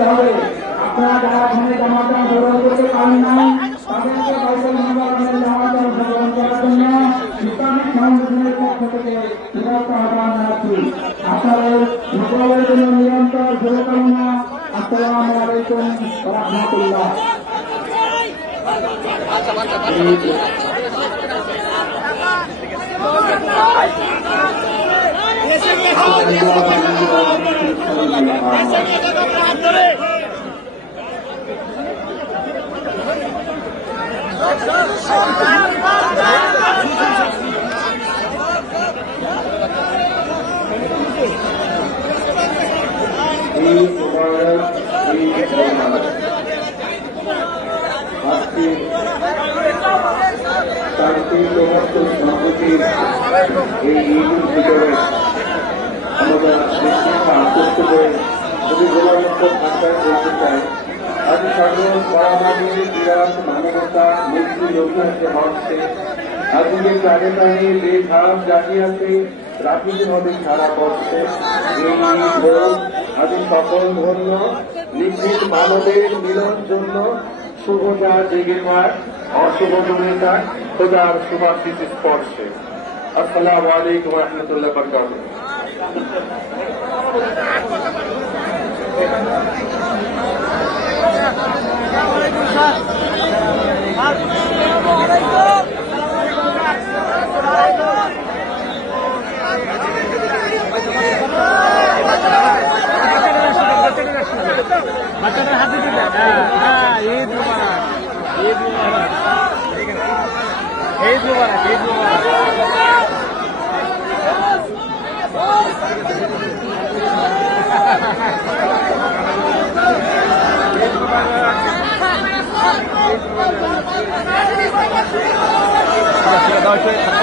দিতে হবে। আপনারা যারা ওখানে জামাতে অংশগ্রহণ করতে পারেন নাই তাদেরকে বাইবেল মনোবাগানের জামাতে অংশগ্রহণ করার জন্য ইসলামিক ফাউন্ডেশনের পক্ষ থেকে রহমতুল্লাহ। মুবারক আজকে শান্তি এই ঈদ আমরা যদি বলতে চাই পরামানি মানবতা মুক্তি হচ্ছে আজকে যে আজ সকল ধন্য, নিশ্চিত মানবের মিলন জন্য শুভতা জেগে থাক, অশুভ জমে থাক খোদার শুভাশিস স্পর্শে। আসসালামু আলাইকুম রহমতুল্লাহ বরকাত বাচ্চাদের হাতে দিবে হ্যাঁ হ্যাঁ ঈদ মুবারক ঈদ মুবারক 他追